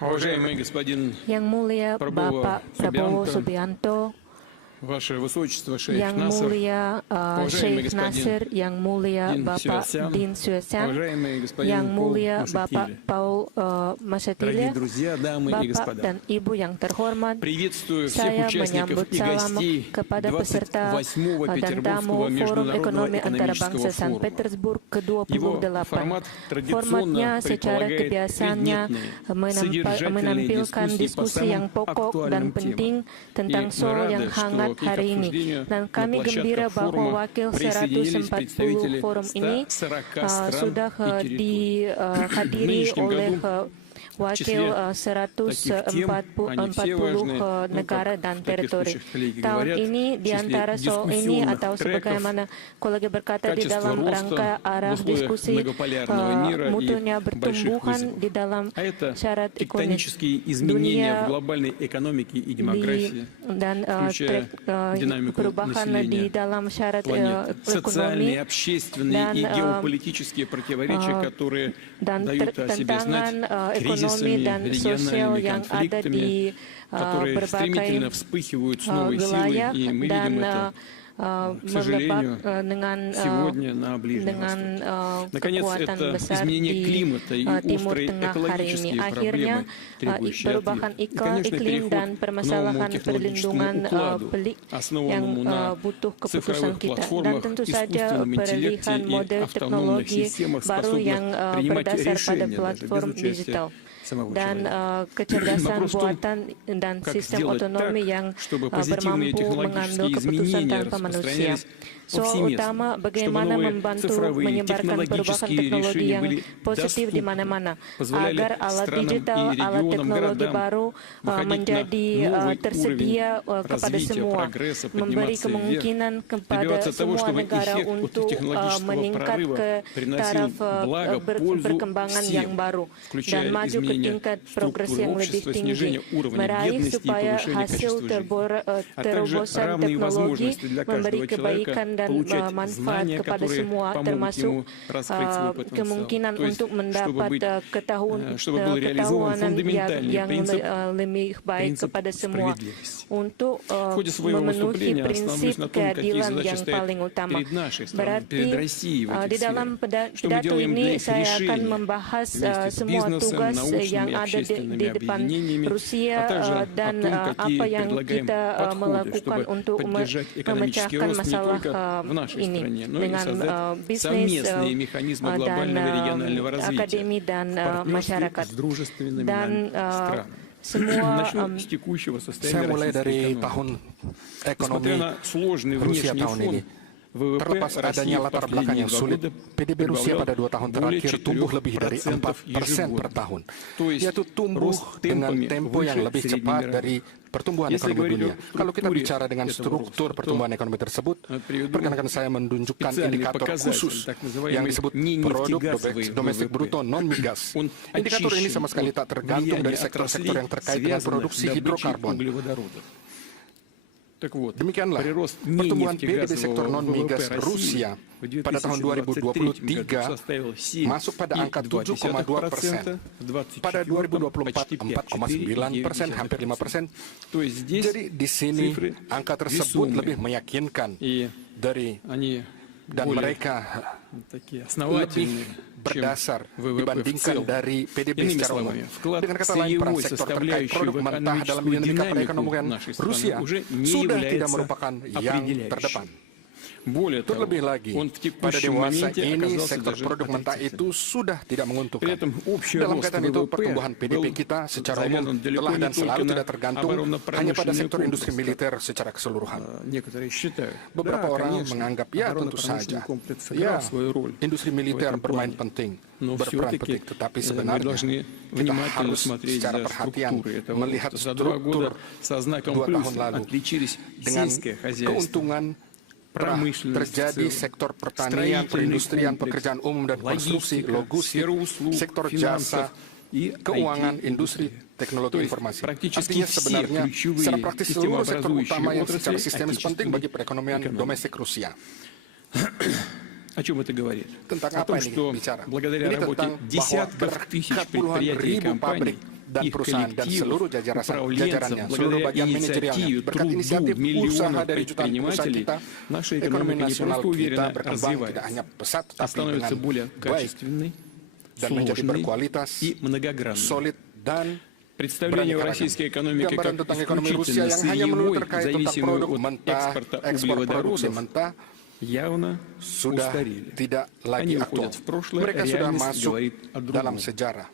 Уважаемый господин Yang mulia Bapak Prabowo Subianto, Ваше Высочество Шейх Yang Наср, mulia уважаемый Sheikh господин Nasir, Yang mulia Дин Bapak Сюэцян, Din Suesan, уважаемый господин Yang Пол mulia Масатиле, Bapak Paul дорогие Masatile, друзья, дамы и Bapak господа, dan Ibu yang terhormat, приветствую всех saya участников menyambut и salam гостей kepada peserta 28-го dan tamu Петербургского Forum международного Ekonomi экономического Antarabangsa San форума. Petersburg Его ke-28. формат Formatnya традиционно secara предполагает kebiasaannya предметные, содержательные menampilkan дискуссии по diskusi yang самым pokok dan актуальным penting темам. tentang И мы soal рады, yang что hangat к их hari ini. обсуждению Dan на kami gembira площадках bahwa форума wakil присоединились 140 представители forum ini 140 стран sudah и территорий. dihadiri В нынешнем oleh году wakil таких тем, они все 140 важны, negara как dan в таких teritori. случаях коллеги Tahun говорят, ini в di числе antara soal ini дискуссионных atau треков sebagaimana kolega berkata di качество dalam роста rangka arah в условиях diskusi многополярного мира mutunya и больших bertumbuhan вызовов. di dalam А это syarat ekonomi тектонические изменения в dunia глобальной экономике и демографии, dan включая динамику perubahan di населения dalam syarat планеты, социальные, ekonomi общественные dan и геополитические противоречия, которые dan дают о себе tentangan знать ekonomi кризисами, dan sosial региональными yang ada конфликтами, di которые стремительно berbagai вспыхивают с новой силой, wilayah и мы dan видим это, к meledak сожалению, dengan сегодня на Ближнем dengan Востоке. Наконец, kekuatan это besar изменение di климата и Timur острые Tengah hari ini. экологические Akhirnya проблемы, требующие perubahan ответа. И, конечно, iklim переход dan к новому permasalahan технологическому perlindungan укладу, pelik yang основанному на butuh keputusan цифровых kita. Dan платформах, tentu saja искусственном интеллекте peralihan и model автономных teknologi системах, baru yang способных принимать berdasar pada решения даже без platform участия digital самого dan человека. kecerdasan Вопрос в том, buatan dan как sistem сделать otonomi так, yang чтобы позитивные bermampu mengambil технологические keputusan изменения tanpa manusia. распространялись Soal повсеместно, utama чтобы bagaimana новые membantu цифровые menyebarkan perubahan технологические teknologi решения yang были positif di доступны, mana-mana позволяли agar alat странам digital, и alat регионам, teknologi городам baru выходить menjadi на новый tersedia уровень kepada развития, semua, прогресса, memberi подниматься вверх, kemungkinan kepada добиваться того, semua чтобы negara эффект от untuk технологического meningkat прорыва ke приносил taraf благо, пользу perkembangan yang всем, baru dan включая maju ke изменение tingkat progres структуры yang lebih общества, tinggi, снижение уровня meraih бедности и supaya повышение hasil качества жизни, а также terobosan равные teknologi возможности для memberi каждого человека kebaikan dan получать manfaat знания, kepada которые semua, помогут termasuk ему раскрыть свой потенциал. kemungkinan То есть, untuk mendapat чтобы был реализован ketahuan фундаментальный yang принцип lebih baik kepada semua справедливости. untuk В ходе своего memenuhi выступления prinsip остановлюсь на том, какие keadilan задачи yang стоят paling utama. перед нашей страной, Berarti перед Россией в di этих dalam сферах. Что мы pidato делаем для ini их saya akan решения membahas вместе с semua бизнесом, tugas научными yang и ada di общественными depan объединениями, Rusia а также о dan том, какие apa yang предлагаем kita подходы, melakukan чтобы untuk поддержать экономический memecahkan рост не masalah только в нашей ini стране, но и dengan создать bisnis совместные механизмы dan глобального и регионального развития akademi dan в партнерстве masyarakat с дружественными dan странами. semua Начну с текущего Saya состояния mulai российской dari экономики. tahun Несмотря ekonomi на сложный Rusia внешний tahun фон, ini. ВВП Terlepas России adanya в latar belakang последние yang 2 sulit, года PDB Rusia pada 2 tahun более terakhir tumbuh lebih dari 4% 4% per tahun, То есть yaitu tumbuh рост dengan темпами tempo yang выше lebih cepat среднемирового. dari pertumbuhan Если ekonomi говорить dunia. о Kalau kita структуре bicara dengan этого struktur роста, pertumbuhan ekonomi tersebut, приведу perkenankan saya menunjukkan специальный indikator показатель, khusus так называемый yang disebut produk ненефтегазовый domestik ВВП. bruto non-migas. Он Indikator ini sama sekali tak tergantung dari влияние sektor-sektor yang terkait dengan отраслей, produksi связанных с добычей hidrokarbon. углеводородов. Так вот, Demikianlah, прирост pertumbuhan PDB sektor ненефтегазового non-migas ВВП Rusia России в pada tahun 2023 году 2023 составил masuk pada angka 7,2%. 7,2%, Pada 2024 4,9%, hampir 5%. То есть здесь Jadi di sini цифры angka tersebut весомые. lebih meyakinkan И dari они dan более mereka такие lebih основательные, чем berdasar ВВП в dibandingkan целом. dari PDB Иными secara umum. словами, вклад Dengan kata lain, peran сырьевой sektor terkait составляющей produk в mentah dalam экономическую dinamika динамику perekonomian нашей Rusia страны уже не sudah tidak является merupakan yang определяющей. terdepan. Более того, Terlebih lagi, он в pada текущем dewasa моменте ini оказался sektor даже produk mentah itu отрицательным. sudah tidak При menguntungkan. этом общий Dalam рост kaitan itu, ВВП pertumbuhan PDB был kita secara umum завязан далеко telah не dan selalu только tidak на tergantung hanya pada оборонно-промышленный sektor industri комплекс. militer secara keseluruhan. Некоторые считают, Beberapa да, orang конечно, menganggap, ya tentu оборонно-промышленный saja, комплекс ya сыграл свою роль industri в militer этом bermain плане. penting, Но berperan все-таки penting, tetapi мы sebenarnya должны kita внимательно harus смотреть secara за perhatian структурой этого melihat роста. За 2 года struktur со знаком 2 плюс tahun lalu отличились dengan сельское хозяйство, keuntungan telah промышленность в terjadi целом, sektor pertanian, строительный perindustrian, комплекс, pekerjaan umum dan konstruksi, логистика, logistik, сфера услуг, sektor финансов jasa, и keuangan, IT industri, индустрия. teknologi То есть informasi. практически Artinya все sebenarnya ключевые secara praktis seluruh sektor utama системообразующие yang secara отрасли sistemis penting bagi perekonomian экономики. domestik Rusia. О чем это говорит? Tentang О apa том, ini что bicara? благодаря Ini работе tentang bahwa десятков тысяч berkat puluhan предприятий и ribu компаний pabrik dan их perusahaan dan seluruh коллективов, jajarannya, seluruh благодаря bagian manajerialnya. инициативе, Berkat труду inisiatif usaha миллионов dari jutaan perusahaan предпринимателей, kita, наша ekonomi экономика не nasional просто kita уверенно berkembang tidak hanya развивается, pesat, а tapi dengan становится более baik качественной, dan menjadi сложной berkualitas, и многогранной. solid dan Представление о beraneka российской ragam. экономике Gambaran как tentang ekonomi Rusia исключительно yang hanya melulu сырьевой, terkait tentang зависимой produk от mentah, экспорта ekspor produksi углеводородов, mentah, явно sudah устарели. tidak lagi Они aktual. уходят в прошлое, Mereka sudah реальность masuk говорит о dalam другом. sejarah.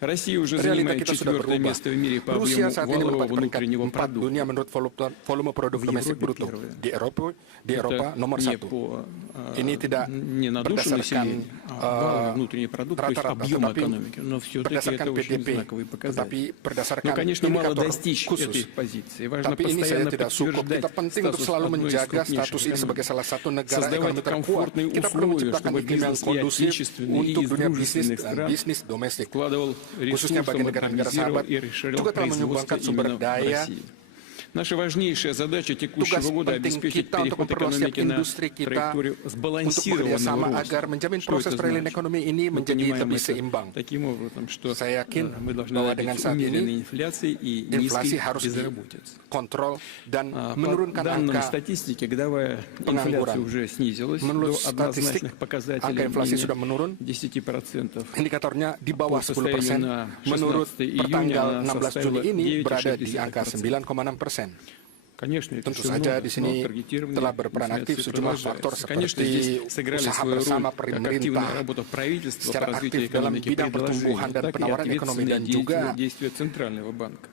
Россия уже Realita занимает kita sudah четвертое berubah. место в мире по Rusia объему saat ini валового menempati peringkat внутреннего 4 продукта. dunia menurut volume produk В domestik Европе bruto. первое. Di Eropa Это nomor не 1. по Ini tidak не на душу berdasarkan населения, а валовый внутренний продукт, то есть rata-rata, объем tetapi экономики. Но все-таки berdasarkan это очень PDB, знаковый показатель. tetapi berdasarkan Но, конечно, мало indikator достичь khusus. этой позиции. Важно Tapi ini saya постоянно tidak cukup. подтверждать Kita penting untuk статус selalu одной из menjaga крупнейших status ini sebagai экономик. salah satu negara Создавать ekonomi terkuat. комфортные Kita perlu условия, menciptakan чтобы iklim yang бизнес и kondusif отечественные, и untuk из dunia bisnis дружественных dan стран bisnis domestik. вкладывал Khususnya bagi ресурсы, negara-negara модернизировал sahabat, и расширял juga telah производство menyumbangkan sumber именно в daya. России. Наша важнейшая задача Tugas текущего года penting обеспечить kita untuk переход memperluas setiap экономики на industri kita траекторию untuk сбалансированного bekerjasama роста. agar menjamin Что proses это peralihan значит? ekonomi ini Мы menjadi понимаем lebih это seimbang. таким образом, что Saya yakin мы должны bahwa добиться dengan saat умеренной ini инфляции и inflasi низкой harus безработицы. dikontrol dan По menurunkan данным angka статистики, годовая pengangguran. инфляция уже снизилась Menurut до statistik, однозначных angka показателей inflasi sudah menurun. 10%. Indikatornya di bawah По 10%. состоянию на Menurut 16 июня pertanggal она 16 составила Juli ini berada di angka 9,6%. 9,6%. Конечно, это Tentu все saja много, di sini но таргетированные telah berperan aktif инфляции sejumlah продолжаются. faktor Конечно, seperti здесь сыграли usaha свою bersama роль как pemerintah активная работа правительства по secara развитию aktif dalam экономики bidang pertumbuhan предложения, dan так и penawaran ekonomi dan ответственные juga действия Центрального банка.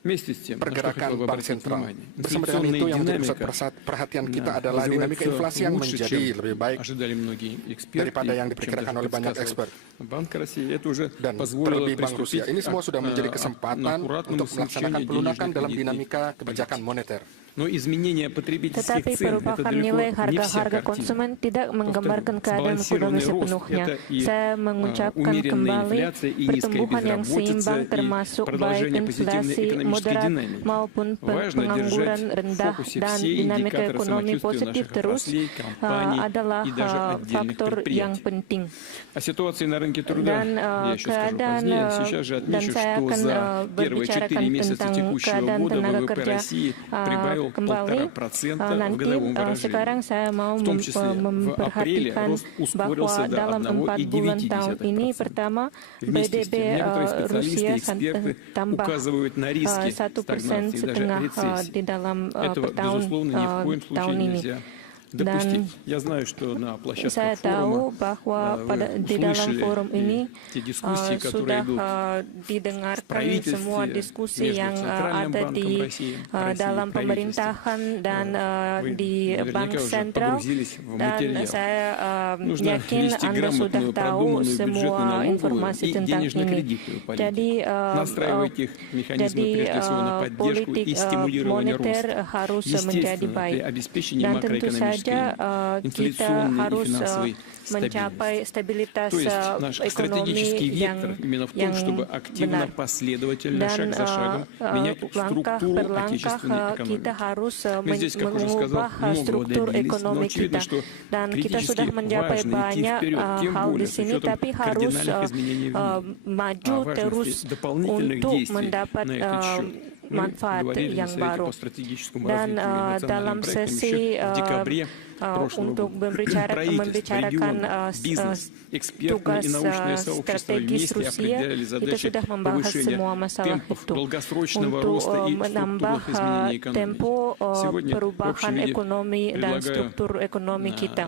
Вместе с тем, на что хотел pergerakan бы bank обратить sentral. внимание, Bersama dengan itu yang menjadi pusat динамика perhatian kita adalah dinamika inflasi yang лучше, menjadi чем lebih baik ожидали многие эксперты, daripada yang чем diperkirakan даже oleh banyak предсказывал expert. Банк России. Это уже Dan позволило terlebih Bank приступить Rusia. Ini semua sudah menjadi kesempatan аккуратному untuk melaksanakan смягчению pelunakan dalam денежно-кредитной dinamika kebijakan moneter. Но изменение потребительских Tetapi цен – это perubahan далеко nilai не вся harga-harga картина. konsumen tidak menggambarkan keadaan ekonomi Сбалансированный рост sepenuhnya. – это и Saya mengucapkan умеренная kembali инфляция и низкая pertumbuhan yang безработица seimbang и termasuk baik продолжение позитивной inflasi экономической moderat динамики. maupun Важно pengangguran держать в rendah фокусе dan все dinamika индикаторы ekonomi самочувствия positif наших terus отраслей, компаний adalah и даже отдельных faktor yang предприятий. penting. О ситуации на рынке труда Dan я еще скажу keadaan позднее. Сейчас же dan отмечу, saya что akan за первые 4 berbicarakan месяца tentang текущего keadaan года tenaga ВВП kerja России прибавил kembali. 1,5% в Nanti годовом sekarang выражении. saya mau В том числе в апреле memperhatikan рост bahwa ускорился до dalam 4 bulan tahun ini 1,9%. pertama Вместе с PDB тем, некоторые специалисты Rusia и эксперты tambah указывают на риски 1,5% стагнации, даже рецессии. di dalam Этого, tahun безусловно, ни в коем tahun случае ini. нельзя допустить. Я знаю, что на Saya площадках tahu форума bahwa вы di dalam услышали forum ini те дискуссии, которые sudah идут didengarkan правительстве, semua diskusi между yang Центральным ada банком di России, dalam правительством. pemerintahan dan Вы di Bank наверняка уже Sentral, погрузились в dan материал. saya Нужно yakin вести Anda sudah грамотную, tahu продуманную semua бюджетно-налоговую informasi и tentang ini. денежно-кредитную Jadi политику. Настраивать их механизмы прежде всего на поддержку politik и стимулирование moneter роста. harus menjadi Естественно, baik. при обеспечении Dan tentu макроэкономической, saja kita инфляционной и harus финансовой mencapai стабильности. stabilitas То есть наш ekonomi стратегический вектор именно в том, yang чтобы активно, benar. последовательно, Dan шаг за шагом менять langkah структуру per langkah отечественной kita экономики. harus Мы здесь, как уже сказал, mengubah многого struktur добились, но ekonomi очевидно, kita. что Dan kita критически sudah mencapai важно идти banyak вперед, тем hal di более с sini, учетом tapi harus кардинальных изменений в мире. maju О terus важности дополнительных untuk действий mendapat на этот счет. Мы manfaat говорили на yang Совете baru. по стратегическому Dan развитию и национальным dalam проектам sesi еще в декабре прошлого untuk года. membicarakan бизнес, экспертное tugas и научное сообщество strategis вместе Rusia, определяли kita задачи sudah membahas повышения semua masalah темпов itu долгосрочного untuk роста и menambah структурных изменений экономики. tempo Сегодня в perubahan общем виде ekonomi dan предлагаю struktur ekonomi kita.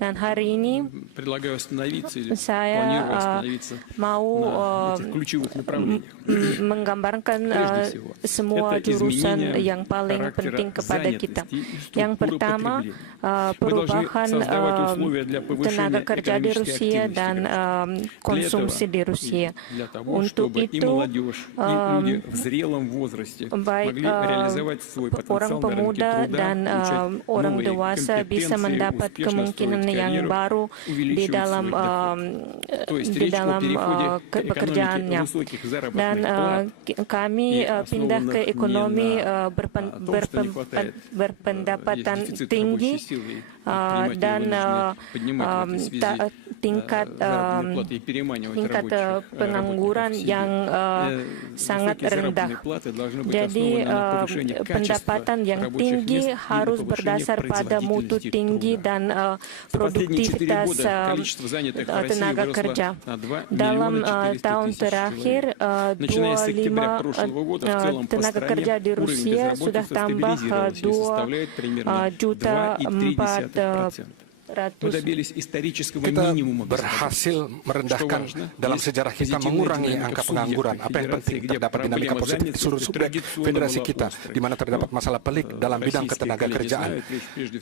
Dan hari ini предлагаю остановиться или saya планирую остановиться mau на этих ключевых направлениях. menggambarkan Прежде всего, semua это jurusan изменение yang paling характера penting kepada kita. занятости и Yang структуры pertama, потребления. Мы должны perubahan создавать условия для повышения tenaga kerja di экономической Rusia активности dan граждан. konsumsi di Rusia. Для того, Untuk чтобы и itu, молодежь, и люди в зрелом возрасте baik могли реализовать свой orang потенциал на рынке pemuda труда, dan получать orang новые dewasa bisa компетенции, mendapat успешно kemungkinan строить yang карьеру, baru di увеличивать dalam свой доход. То есть di речь о dalam переходе к экономике pekerjaannya. высоких Dan заработных плат kami и pindah ke основанных не ekonomi на том, что не хватает berpendapatan есть дефицит tinggi рабочей силы, и dan предприниматели вынуждены поднимать в этой связи tingkat заработной платы и переманивать tingkat рабочих, pengangguran работников в yang силе. sangat Высокие rendah. заработные платы должны быть Jadi основаны на повышении качества pendapatan yang рабочих tinggi мест или harus повышении berdasar pada mutu производительности tinggi труда. dan За последние 4 produktivitas года количество занятых в России tenaga выросло kerja. на 2 Dalam миллиона 400 tahun тысяч terakhir, человек. Начиная с октября 25 прошлого года в целом по tenaga стране kerja di уровень Rusia sudah безработицы tambah стабилизировался и составляет примерно 2,3%. Мы добились исторического Kita минимума berhasil merendahkan dalam sejarah kita mengurangi angka pengangguran. Apa yang penting, terdapat dinamika positif di seluruh subjek federasi kita, di mana terdapat masalah pelik dalam bidang ketenaga kerjaan.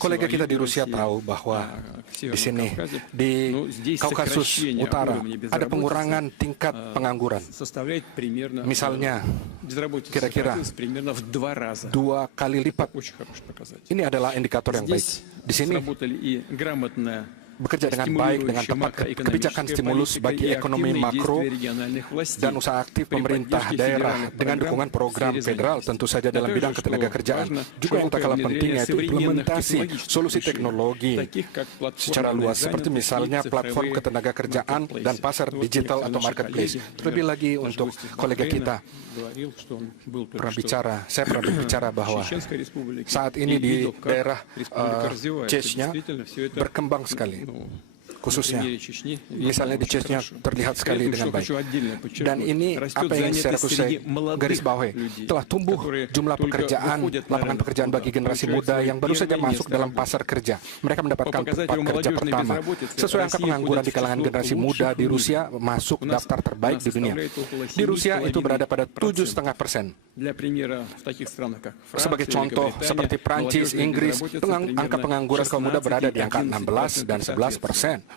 Kolega kita di Rusia tahu bahwa di sini, di Kaukasus Utara, ada pengurangan tingkat pengangguran. Misalnya, kira-kira 2 kali lipat. Ini adalah indikator yang baik. Di sini, bekerja dengan baik, dengan tepat kebijakan stimulus bagi ekonomi makro dan usaha aktif pemerintah daerah dengan dukungan program federal tentu saja dalam bidang ketenaga kerjaan. Juga yang tak kalah penting yaitu implementasi solusi teknologi secara luas seperti misalnya platform ketenaga kerjaan dan pasar digital atau marketplace. Terlebih lagi untuk kolega kita saya pernah berbicara bahwa saat ini di daerah Chechnya berkembang sekali. Khususnya, misalnya di Chechnya terlihat sekali dengan baik. Dan ini apa yang saya garis bawahi, telah tumbuh jumlah pekerjaan, lapangan pekerjaan bagi generasi muda yang baru saja masuk dalam pasar kerja. Mereka mendapatkan tempat kerja pertama. Sesuai angka pengangguran di kalangan generasi muda di Rusia masuk daftar terbaik di dunia. Di Rusia itu berada pada 7,5%. Sebagai contoh, seperti Prancis, Inggris, angka pengangguran kaum muda berada di angka 16 dan 11%.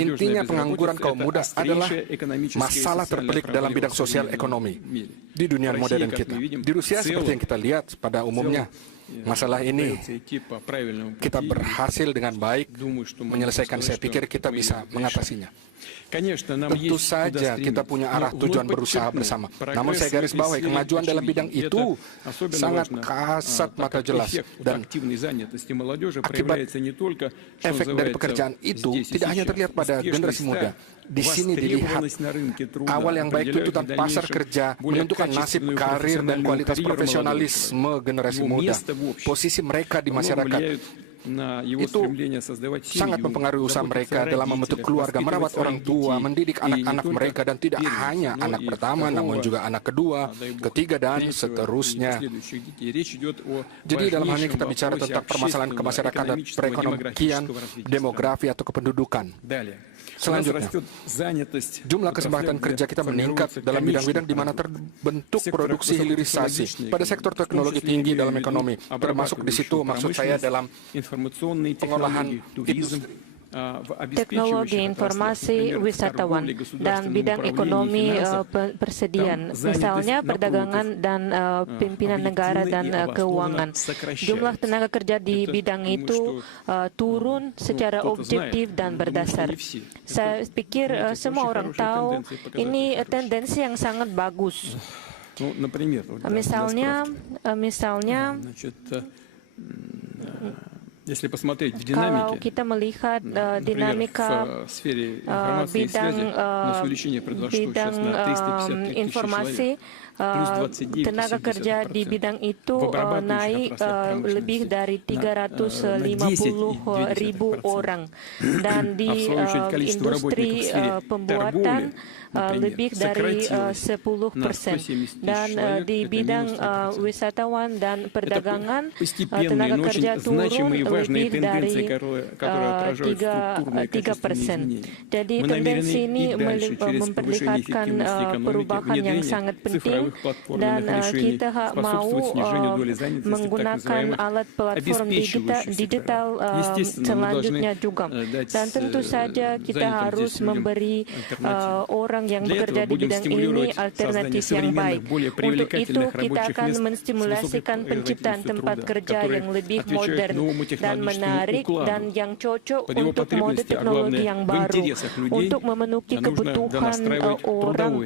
Intinya pengangguran kaum muda adalah masalah terpelik dalam bidang sosial ekonomi di dunia modern kita. Di Rusia seperti yang kita lihat pada umumnya, masalah ini kita berhasil dengan baik menyelesaikan. Saya pikir kita bisa mengatasinya. Tentu saja kita punya arah tujuan berusaha bersama. Namun saya garis bawahi kemajuan dalam bidang itu sangat kasat mata jelas. Dan akibat efek dari pekerjaan itu tidak hanya terlihat pada generasi muda. Di sini dilihat awal yang baik tuntutan pasar kerja menentukan nasib karir dan kualitas profesionalisme generasi muda. Posisi mereka di masyarakat itu sangat mempengaruhi usaha mereka dalam membentuk keluarga, merawat orang tua, mendidik anak-anak mereka, dan tidak hanya anak pertama, namun juga anak kedua, ketiga, dan seterusnya. Jadi dalam hal ini kita bicara tentang permasalahan kemasyarakatan, perekonomian, demografi, atau kependudukan. Selanjutnya, jumlah kesempatan kerja kita meningkat dalam bidang-bidang di mana terbentuk produksi hilirisasi pada sektor teknologi tinggi dalam ekonomi, termasuk di situ maksud saya dalam pengolahan teknologi informasi wisatawan dan bidang ekonomi persediaan, misalnya perdagangan dan pimpinan negara dan keuangan. Jumlah tenaga kerja di bidang itu turun secara objektif dan berdasar. Saya pikir semua orang tahu ini tendensi yang sangat bagus. Misalnya kalau kita melihat dinamika bidang informasi, tenaga kerja di bidang itu naik lebih dari 350.000 orang, dan di industri pembuatan lebih dari 10%, dan di bidang wisatawan dan perdagangan tenaga kerja turun lebih dari 3%. Jadi tendensi ini memperlihatkan perubahan yang sangat penting, dan kita mau menggunakan alat platform digital selanjutnya juga. Dan tentu saja kita harus memberi orang orang yang bekerja di bidang ini alternatif yang baik. Untuk itu, kita akan menstimulasikan penciptaan tempat kerja yang lebih modern dan menarik dan yang cocok untuk mode teknologi yang baru. Untuk memenuhi kebutuhan orang,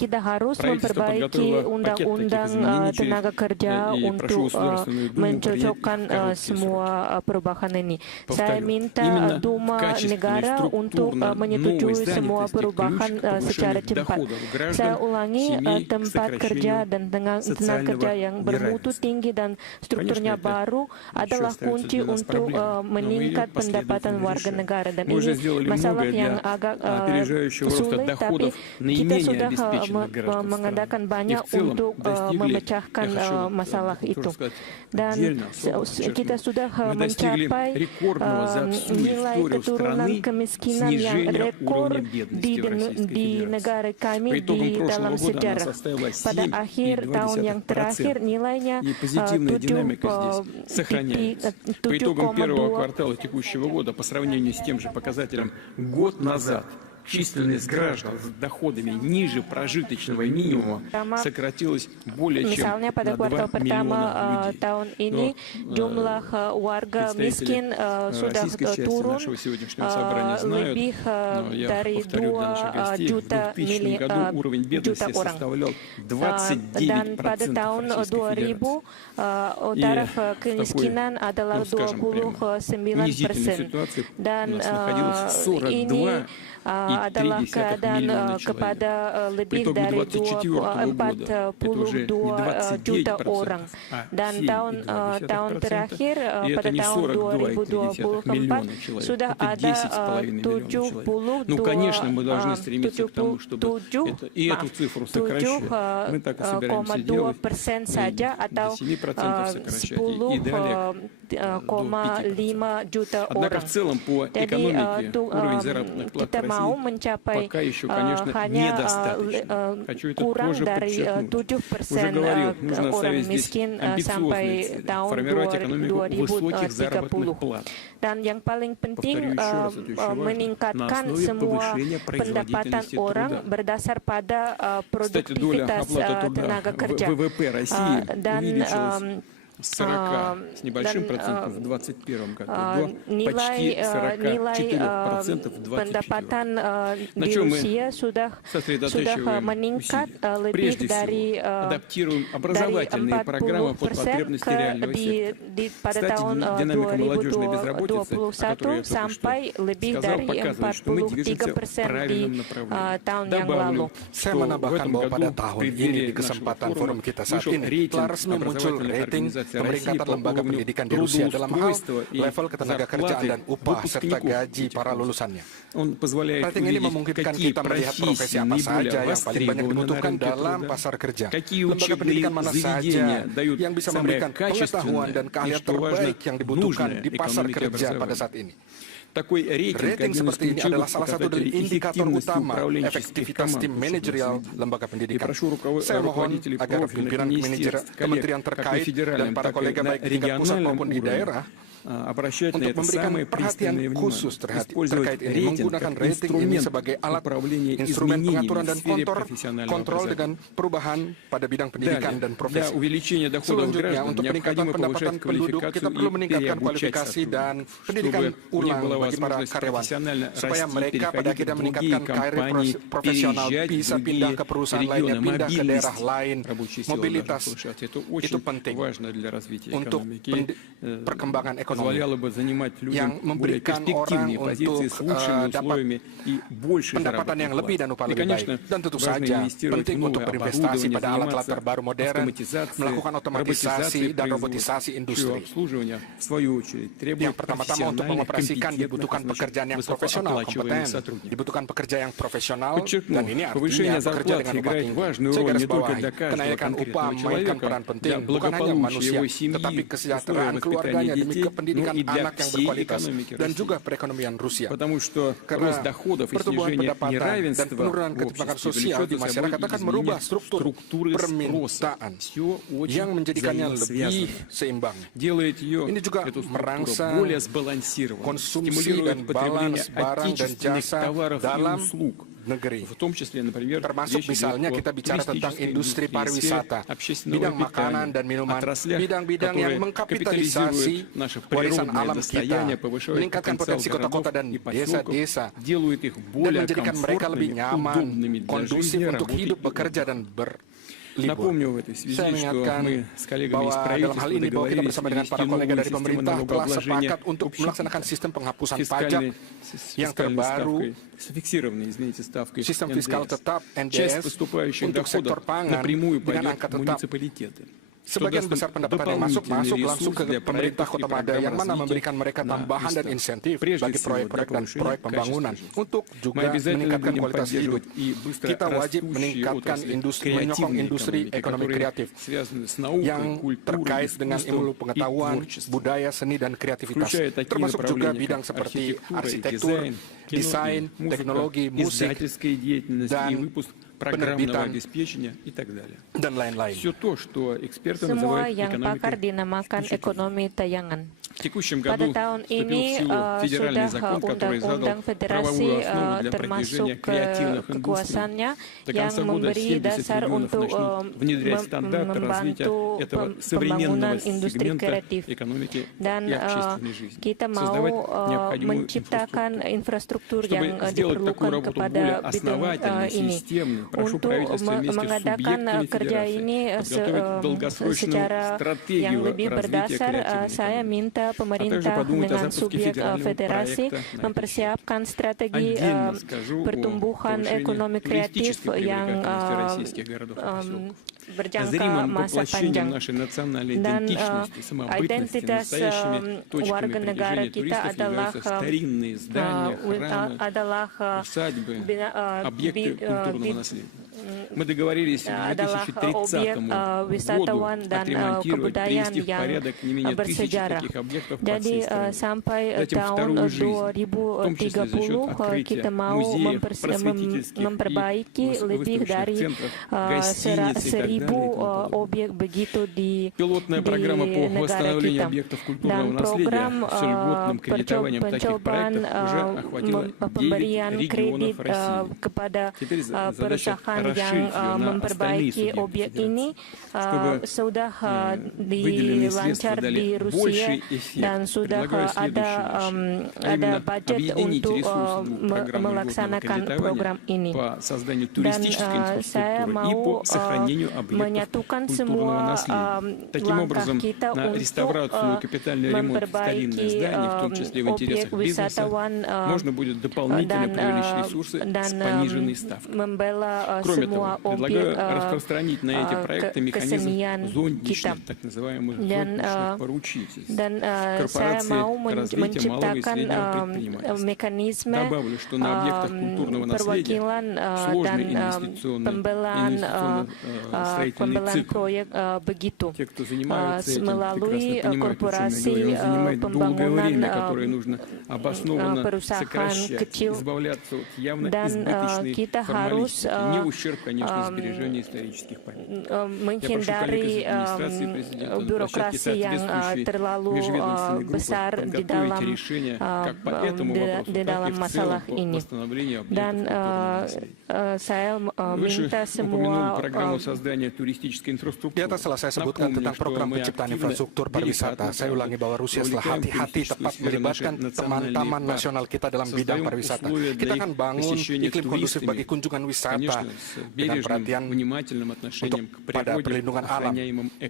kita harus memperbaiki undang-undang tenaga kerja untuk mencocokkan semua perubahan ini. Saya minta Duma negara untuk menyetujui semua perubahan secara cepat. Saya ulangi, tempat kerja dan tenaga kerja yang bermutu tinggi dan strukturnya baru adalah kunci untuk meningkat pendapatan warga negara. Dan ini masalah yang agak sulit, tapi kita sudah mengadakan banyak untuk memecahkan masalah itu. Dan kita sudah mencapai nilai keturunan kemiskinan yang rekor di negara kami di dalam sejarah. Pada akhir tahun yang terakhir nilainya 7,2. По итогам первого квартала текущего года по сравнению с тем же показателем год назад численность граждан с доходами ниже прожиточного минимума сократилась более чем Misalnya pada kuartal pertama tahun ini jumlah warga miskin sudah turun lebih dari 2 juta orang. Dan pada tahun 2000 taraf kemiskinan adalah 29%. Dan ini adalah keadaan kepada lebih dari 42 juta orang. Dan tahun terakhir pada tahun 2024 sudah ada 77,2% saja atau 10,5 juta orang. Jadi kita mau mencapai hanya kurang dari 7% orang miskin sampai tahun 2030. Dan yang paling penting meningkatkan semua pendapatan orang berdasar pada produktivitas tenaga kerja. Dan с 40 с небольшим процентом в 2021 году до почти 44% в 2021. На чем мы сосредотачиваем усилия? Прежде всего, адаптируем образовательные программы под потребности реального сектора. Кстати, динамика молодежной безработицы, о которой я только что сказал, показывает, что мы движемся в правильном направлении. Добавлю, что в этом году в преддверии нашего форума вышел рейтинг образовательных организаций pemeringkatan lembaga pendidikan di Rusia dalam hal level ketenagakerjaan dan upah serta gaji para lulusannya. Rating ini memungkinkan kita melihat profesi apa saja yang paling banyak dibutuhkan dalam pasar kerja. Lembaga pendidikan mana saja yang bisa memberikan pengetahuan dan keahlian terbaik yang dibutuhkan di pasar kerja pada saat ini. Rating seperti ini adalah salah satu dari indikator utama efektivitas tim manajerial lembaga pendidikan. Saya mohon agar pimpinan kementerian terkait dan para kolega baik di tingkat pusat maupun di daerah untuk memberikan perhatian khusus terkait ini, menggunakan rating ini sebagai alat instrumen pengaturan dan kontrol dengan perubahan pada bidang pendidikan dan profesi. Selanjutnya, untuk peningkatan pendapatan penduduk, kita perlu meningkatkan kualifikasi dan pendidikan ulang bagi para karyawan, supaya mereka pada akhirnya meningkatkan karir profesional, bisa pindah ke perusahaan lainnya, pindah ke daerah lain. Mobilitas itu penting untuk perkembangan ekonomi, yang memberikan orang untuk dapat pendapatan yang lebih dan upah lebih baik. Dan tentu saja penting untuk berinvestasi pada alat-alat terbaru modern, melakukan otomatisasi dan robotisasi industri. Yang pertama-tama untuk mengoperasikan dibutuhkan pekerjaan yang profesional, kompeten, dibutuhkan pekerja yang profesional, dan ini artinya pekerja dengan upah tinggi. Saya garis bawahi, kenaikan upah memainkan peran penting, bukan hanya manusia, tetapi kesejahteraan keluarganya demi pendidikan anak yang berkualitas dan juga perekonomian Rusia. Karena pertumbuhan pendapatan dan penurunan ketimpangan sosial di masyarakat akan merubah struktur permintaan yang menjadikannya lebih seimbang. Ini juga merangsang konsumsi dan balans barang dan jasa dalam negeri. Termasuk misalnya kita bicara tentang industri pariwisata, bidang makanan dan minuman, bidang-bidang yang mengkapitalisasi warisan alam kita, meningkatkan potensi kota-kota dan desa-desa, dan menjadikan mereka lebih nyaman, kondusif untuk hidup, bekerja, dan berlibur. Saya mengingatkan bahwa dalam hal ini bahwa kita bersama dengan para kolega dari pemerintah telah sepakat untuk melaksanakan sistem penghapusan pajak yang terbaru, sistem fiskal tetap NDS untuk sektor pangan dengan angka tetap. Sebagian besar pendapatan yang masuk langsung ke pemerintah Kota Mada, yang mana memberikan mereka tambahan dan insentif bagi proyek-proyek dan proyek pembangunan untuk juga meningkatkan kualitas hidup. Kita wajib meningkatkan menyokong industri ekonomi kreatif yang terkait dengan ilmu pengetahuan, budaya, seni, dan kreativitas, termasuk juga bidang seperti arsitektur, desain, teknologi, musik, dan penerbitan, dan lain-lain. Semua yang pakar dinamakan ekonomi tayangan. Pada tahun ini sudah undang-undang federasi termasuk kekuasaannya yang memberi dasar untuk membantu pembangunan industri kreatif. Dan kita mau menciptakan infrastruktur yang diperlukan kepada bidang ini. Untuk mengadakan kerja ini secara yang lebih berdasar, saya minta pemerintah dengan subjek federasi mempersiapkan strategi pertumbuhan ekonomi kreatif yang berjangka masa panjang. Dan identitas warga negara kita adalah adalah objek wisatawan dan kebudayaan yang bersejarah. Jadi sampai tahun 2030 kita mau memperbaiki lebih dari 1.000 objek begitu di negara kita. Dan program pencobaan pemberian kredit kepada perusahaan yang memperbaiki objek ini sudah dilancar di Rusia, dan sudah ada budget untuk melaksanakan program ini. Dan saya mau menyatukan semua langkah kita untuk memperbaiki objek wisatawan dan membela semua objek kesenian kita. Dan saya mau menciptakan mekanisme perwakilan dan pembelaan proyek begitu melalui korporasi pembangunan perusahaan kecil, dan kita harus menghindari birokrasi yang terlalu besar di dalam masalah ini. Dan saya minta semua di atas telah saya sebutkan tentang program penciptaan infrastruktur pariwisata. Saya ulangi bahwa Rusia setelah hati-hati tepat melibatkan teman-teman nasional kita dalam bidang pariwisata. Kita akan bangun iklim kondusif bagi kunjungan wisata dengan perhatian untuk pada perlindungan alam,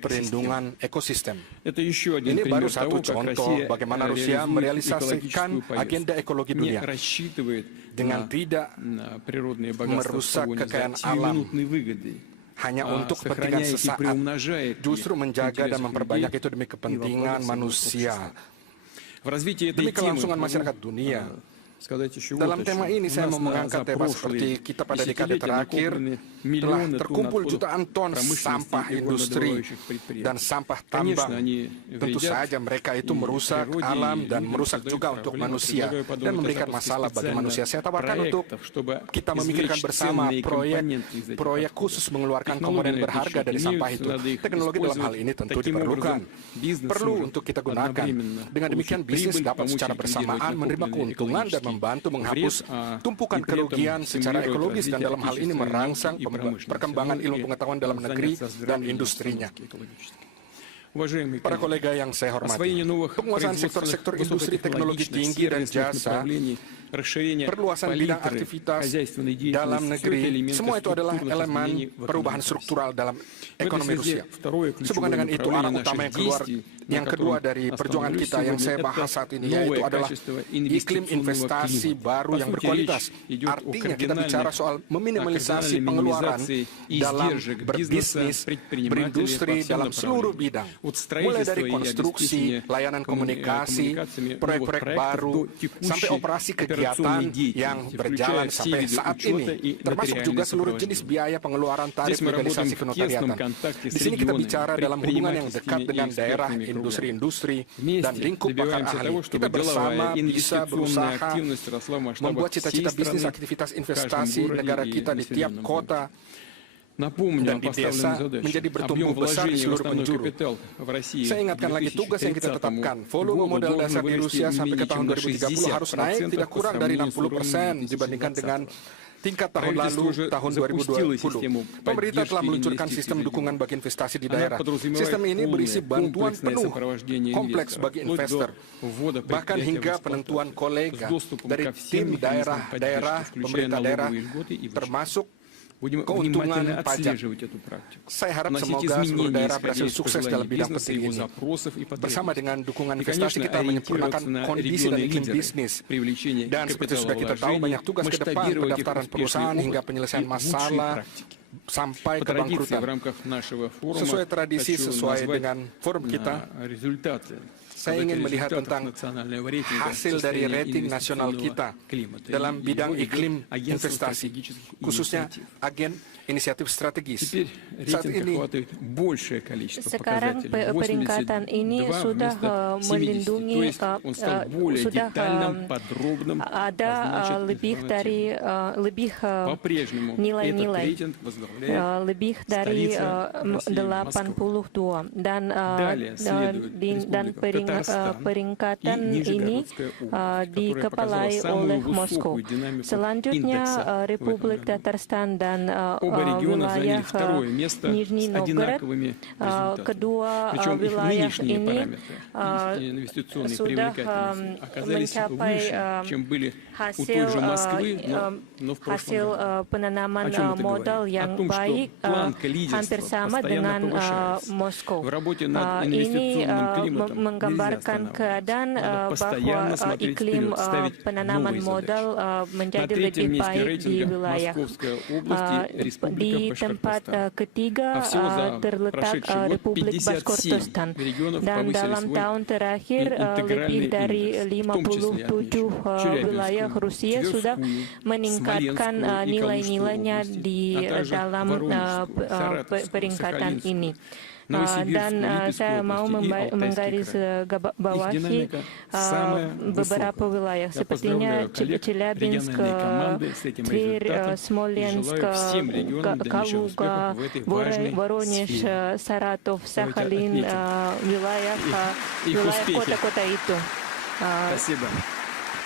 perlindungan ekosistem. Ini baru satu contoh bagaimana Rusia merealisasikan agenda ekologi dunia dengan tidak merusak kekayaan alam hanya untuk kepentingan sesaat, justru menjaga dan memperbanyak itu demi kepentingan manusia, demi kelangsungan masyarakat dunia. Dalam tema ini saya mau mengangkat tema seperti kita pada dekade terakhir telah terkumpul jutaan ton sampah industri dan sampah tambang. Tentu saja mereka itu merusak alam dan merusak juga untuk manusia dan memberikan masalah bagi manusia. Saya tawarkan untuk kita memikirkan bersama proyek khusus mengeluarkan komponen berharga dari sampah itu. Teknologi dalam hal ini tentu diperlukan, perlu untuk kita gunakan. Dengan demikian bisnis dapat secara bersamaan menerima keuntungan dan membantu menghapus tumpukan kerugian secara ekologis dan dalam hal ini merangsang perkembangan ilmu pengetahuan dalam negeri dan industrinya. Para kolega yang saya hormati, penguasaan sektor-sektor industri teknologi tinggi dan jasa, perluasan bidang aktivitas dalam negeri, semua itu adalah elemen perubahan struktural dalam ekonomi Rusia. Sehubungan dengan itu, arah utama yang kedua dari perjuangan kita yang saya bahas saat ini, yaitu adalah iklim investasi baru yang berkualitas. Artinya kita bicara soal meminimalisasi pengeluaran dalam berbisnis, berindustri dalam seluruh bidang. Mulai dari konstruksi, layanan komunikasi, proyek-proyek baru, sampai operasi kegiatan yang berjalan sampai saat ini, termasuk juga seluruh jenis biaya pengeluaran tarif legalisasi kenotariatan. Di sini kita bicara dalam hubungan yang dekat dengan daerah, industri-industri, dan lingkup pakar ahli. Kita bersama bisa berusaha membuat cita-cita bisnis, aktivitas investasi negara kita di tiap kota dan di desa menjadi bertumbuh besar di seluruh penjuru. Saya ingatkan lagi tugas yang kita tetapkan. Volume modal dasar di Rusia sampai ke tahun 2030 harus naik tidak kurang dari 60% dibandingkan dengan tingkat tahun lalu, tahun 2020. Pemerintah telah meluncurkan sistem dukungan bagi investasi di daerah. Sistem ini berisi bantuan penuh, kompleks bagi investor, bahkan hingga penentuan kolega dari tim daerah, pemerintah daerah, termasuk keuntungan pajak. Saya harap semoga seluruh daerah berhasil sukses dalam bidang penting ini. Bersama dengan dukungan investasi kita menyempurnakan kondisi dan iklim bisnis. Dan seperti sudah kita tahu, banyak tugas ke depan, pendaftaran perusahaan hingga penyelesaian masalah sampai kebangkrutan. Sesuai tradisi, sesuai dengan forum kita, saya ingin melihat tentang hasil dari rating nasional kita dalam bidang iklim investasi, khususnya agen inisiatif strategis. Saat ini, sekarang peringkatan ini sudah melindungi, sudah ada lebih nilai-nilai, lebih dari 82 dan peringkatan ini dikepalai oleh Moskow. Selanjutnya Republik Tatarstan dan wilayah Nizhny Novgorod, kedua wilayah ini sudah mencapai hasil penanaman modal yang baik, hampir sama dengan Moskow. Ini menggambarkan keadaan bahwa iklim penanaman modal menjadi lebih baik di wilayah. Di tempat ketiga terletak Republik Bashkortostan, dan dalam tahun terakhir lebih dari 57 wilayah Rusia sudah meningkatkan nilai-nilainya di dalam peringkatan ini. Dan saya mau menggarisbawahi beberapa wilayah sepertinya Chelyabinsk, Tver, Smolensk, Kaluga, Voronezh, Saratov, Sakhalin, wilayah kota-kota itu.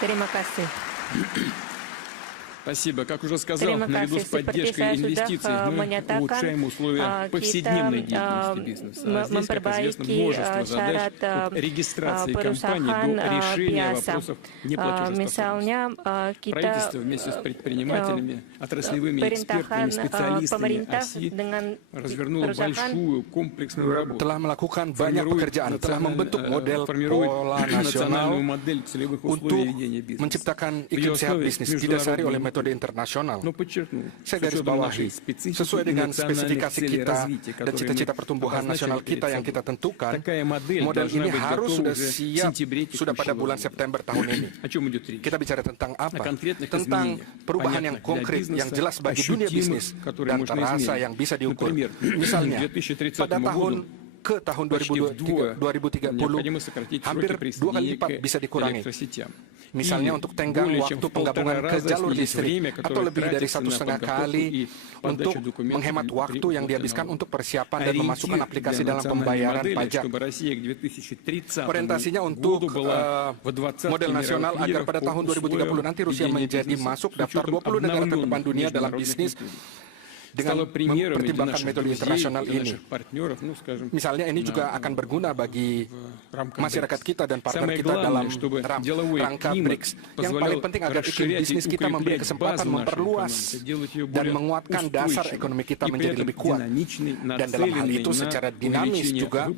Terima kasih. Спасибо. Как уже сказал, наряду с поддержкой инвестиций мы улучшаем условия повседневной деятельности бизнеса. А здесь, как известно, множество задач от регистрации компаний до решения вопросов неплатежеспособности. Правительство вместе с предпринимателями, отраслевыми экспертами, специалистами ОСИ развернуло большую комплексную работу. Telah melakukan banyak pekerjaan, telah membentuk model pola nasional untuk menciptakan iklim sehat bisnis didasari oleh metode internasional. Saya garis bawahi, sesuai dengan spesifikasi kita dan cita-cita pertumbuhan nasional kita yang kita tentukan, model ini harus sudah siap sudah pada bulan September tahun ini. Kita bicara tentang apa? Tentang perubahan yang konkret, yang jelas bagi dunia bisnis dan terasa yang bisa diukur. Misalnya, pada tahun 2030, hampir 2 kali lipat bisa dikurangi. Misalnya untuk tenggang waktu penggabungan ke jalur listrik, atau lebih dari 1,5 kali untuk menghemat waktu yang dihabiskan untuk persiapan dan memasukkan aplikasi dalam pembayaran pajak. Orientasinya untuk model nasional agar pada tahun 2030 nanti Rusia menjadi masuk daftar 20 negara terdepan dunia dalam bisnis dengan mempertimbangkan metode internasional ini. Misalnya ini juga akan berguna bagi masyarakat kita dan partner kita dalam rangka BRICS. Yang paling penting agar iklim bisnis kita memberi kesempatan memperluas dan menguatkan dasar ekonomi kita menjadi lebih kuat. Dan dalam hal itu secara dinamis juga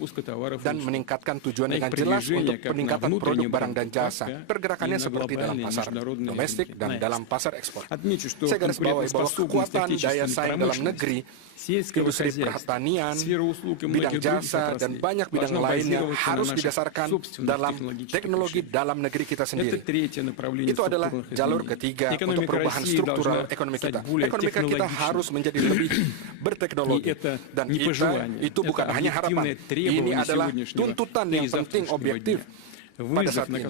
dan meningkatkan tujuan dengan jelas untuk peningkatan produk barang dan jasa. Pergerakannya seperti dalam pasar domestik dan dalam pasar ekspor. Saya garis bawahi bahwa kekuatan daya saing dalam negeri, industri pertanian, bidang jasa, dan banyak bidang lainnya harus didasarkan dalam teknologi dalam negeri kita sendiri. Itu adalah jalur ketiga untuk perubahan struktural ekonomi kita. Ekonomi kita harus menjadi lebih berteknologi. Dan itu bukan hanya harapan. Ini adalah tuntutan yang penting objektif pada saat ini.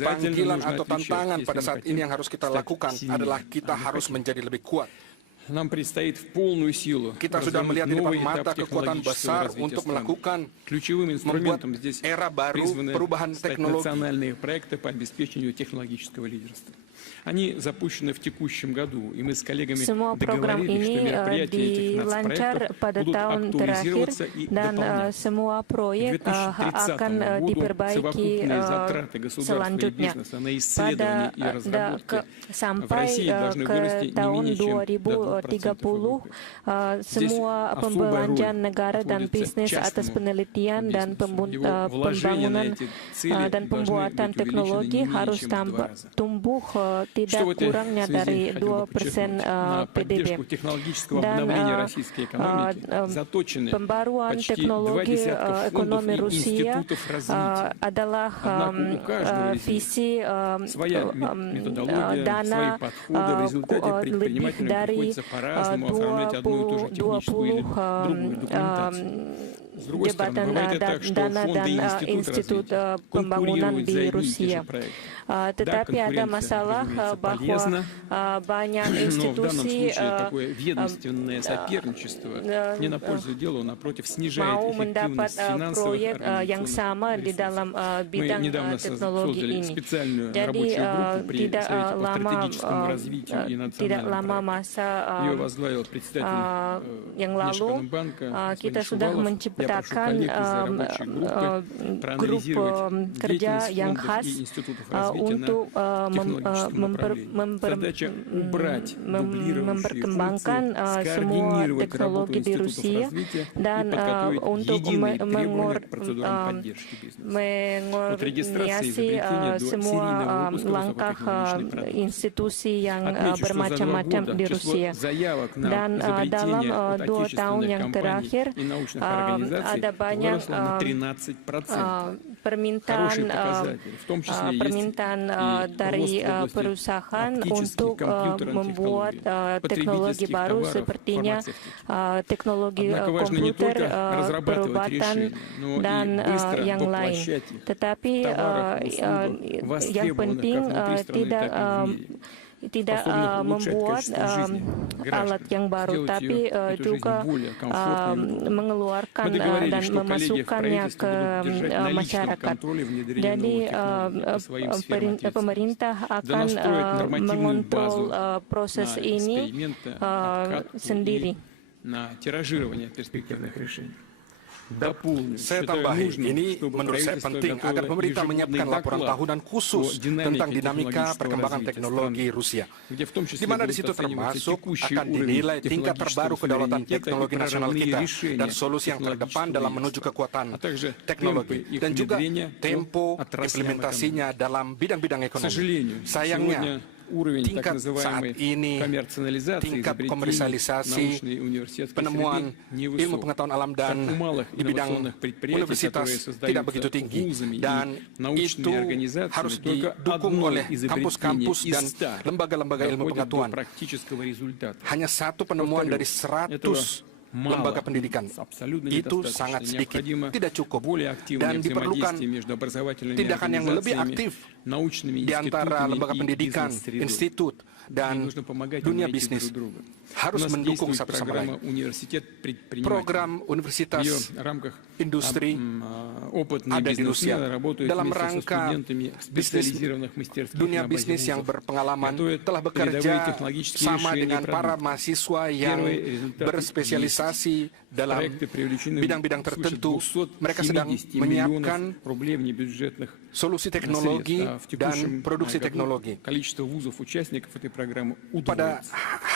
Panggilan atau tantangan pada saat ini yang harus kita lakukan adalah kita harus menjadi lebih kuat. Kita sudah melihat di depan mata kekuatan besar untuk melakukan, membuat era baru perubahan teknologi. Semua program ini dilancar pada tahun terakhir dan semua proyek akan diperbaiki selanjutnya. Sampai ke tahun 2030, semua pembelanjaan negara dan bisnis atas penelitian dan pembangunan dan pembuatan teknologi harus tumbuh tidak kurangnya dari 2% PDB. Dan pembaruan teknologi ekonomi Rusia adalah visi dana lebih dari 20 jabatan dana dan institut pembangunan di Rusia. Tetapi ada masalah bahwa banyak institusi mau mendapat proyek yang sama di dalam bidang teknologi ini. Jadi tidak lama masa yang lalu kita sudah menciptakan grup kerja yang khas untuk memperkembangkan semua teknologi di Rusia dan untuk mengordinasi semua langkah institusi yang bermacam-macam di Rusia. Dan dalam 2 tahun yang terakhir ada banyak permintaan dari perusahaan untuk membuat teknologi baru sepertinya teknologi komputer, perobatan, dan yang lain. Tetapi yang penting tidak membuat alat yang baru, tapi juga mengeluarkan dan memasukkannya ke masyarakat. Jadi pemerintah akan mengontrol proses ini sendiri. Saya tambahi, ini menurut saya penting agar pemerintah menyiapkan laporan tahunan khusus tentang dinamika perkembangan teknologi Rusia, di mana di situ termasuk akan dinilai tingkat terbaru kedaulatan teknologi nasional kita dan solusi yang terdepan dalam menuju kekuatan teknologi, dan juga tempo implementasinya dalam bidang-bidang ekonomi. Sayangnya, tingkat saat ini, tingkat komersialisasi, penemuan ilmu pengetahuan alam dan di bidang universitas tidak begitu tinggi, dan itu harus didukung oleh kampus-kampus dan lembaga-lembaga ilmu pengetahuan. Hanya 1 penemuan dari 100 lembaga pendidikan. Itu sangat sedikit, tidak cukup, dan diperlukan tindakan yang lebih aktif di antara lembaga pendidikan, institut, dan dunia bisnis. Harus mendukung satu sama lain. Program universitas industri ada di Rusia dalam rangka dunia bisnis yang berpengalaman telah bekerja sama dengan para mahasiswa yang berspesialisasi dalam bidang-bidang tertentu. Mereka sedang menyiapkan solusi teknologi dan produksi teknologi. Pada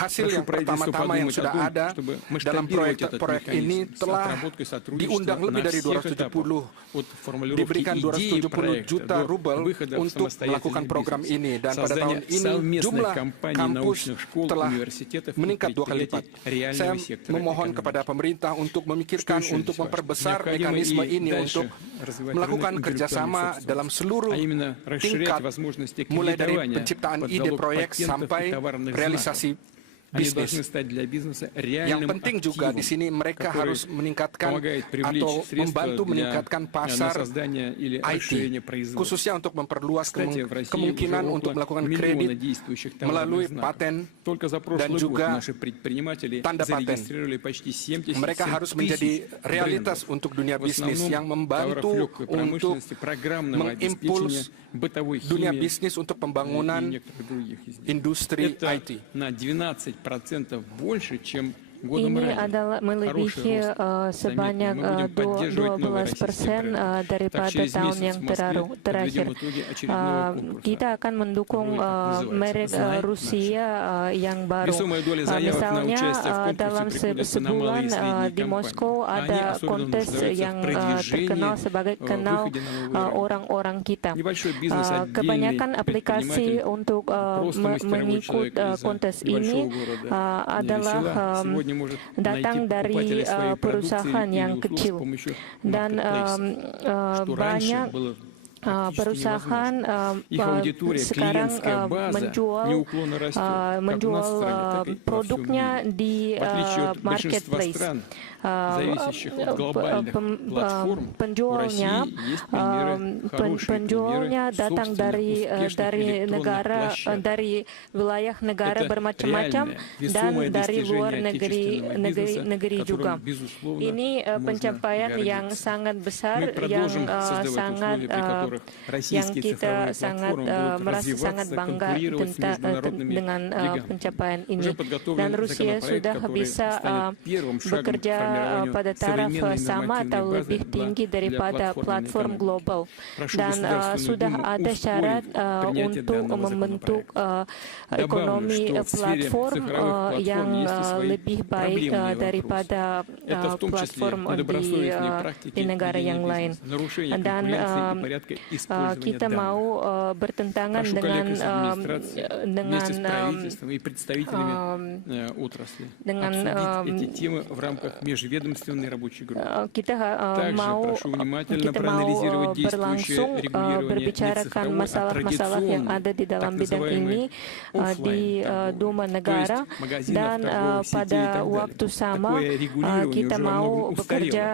hasil yang pertama-tama yang sudah ada dalam proyek ini telah diundang lebih dari 270, diberikan 270 juta rubel untuk melakukan program ini, dan pada tahun ini jumlah kampus telah meningkat 2 kali lipat. Saya memohon kepada pemerintah untuk memikirkan untuk memperbesar mekanisme ini untuk melakukan kerjasama dalam seluruh tingkat, mulai dari penciptaan ide proyek sampai realisasi bisnis. Yang penting juga di sini mereka harus meningkatkan atau membantu meningkatkan pasar IT, khususnya untuk memperluas kemungkinan untuk melakukan kredit melalui paten dan juga tanda paten. Mereka harus menjadi realitas untuk dunia bisnis yang membantu untuk mengimpuls dunia bisnis untuk pembangunan industri IT. Ini adalah melebihi sebanyak 12% daripada tahun yang terakhir. Kita akan mendukung merek Rusia yang baru. Misalnya dalam sebulan di Moskow ada kontes yang terkenal sebagai kenal orang-orang kita. Kebanyakan aplikasi untuk mengikut kontes ini adalah datang dari perusahaan yang kecil, dan banyak perusahaan sekarang menjual produknya di marketplace. Penjualnya datang dari negara, dari wilayah negara bermacam-macam, dan dari luar negeri juga. Ini pencapaian yang sangat besar, yang kita merasa sangat bangga dengan pencapaian ini. Dan Rusia sudah bisa bekerja pada taraf sama atau lebih tinggi daripada platform global, dan sudah ada syarat untuk membentuk ekonomi platform yang lebih baik daripada platform di negara yang lain. Dan kita mau bertentangan dengan kita mau berlangsung berbicarakan masalah-masalah yang ada di dalam bidang ini di Duma negara, dan pada waktu sama kita mau bekerja